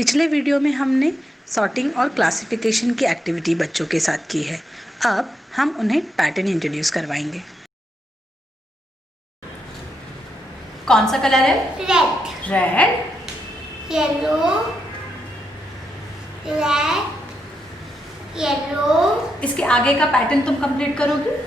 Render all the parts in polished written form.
पिछले वीडियो में हमने सॉर्टिंग और क्लासिफिकेशन की एक्टिविटी बच्चों के साथ की है। अब हम उन्हें पैटर्न इंट्रोड्यूस करवाएंगे। कौन सा कलर है? Red, red, yellow, red, yellow. इसके आगे का पैटर्न तुम कंप्लीट करोगी?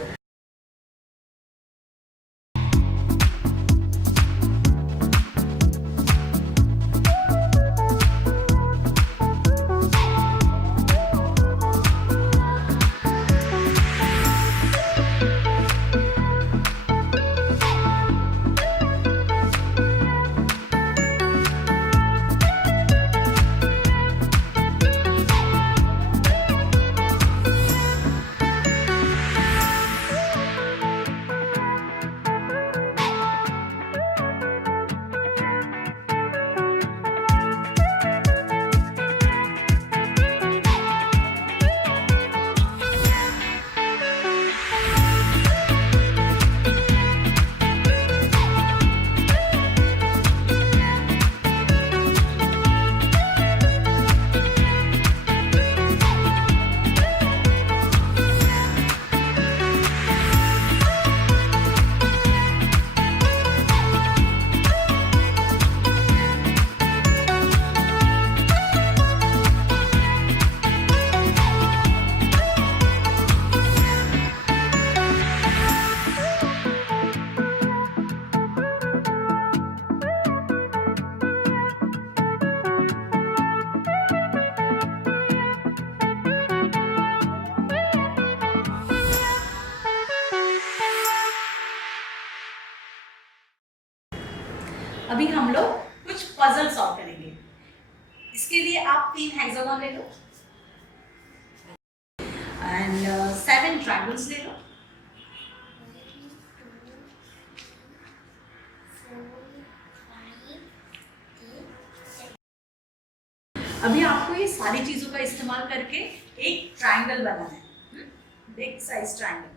अभी हम लोग कुछ पजल सॉल्व करेंगे। इसके लिए आप 3 हेक्सागन ले लो एंड 7 ट्रायंगल्स ले लो। अभी आपको ये सारी चीजों का इस्तेमाल करके एक ट्रायंगल बनाना है, बिग साइज ट्रायंगल।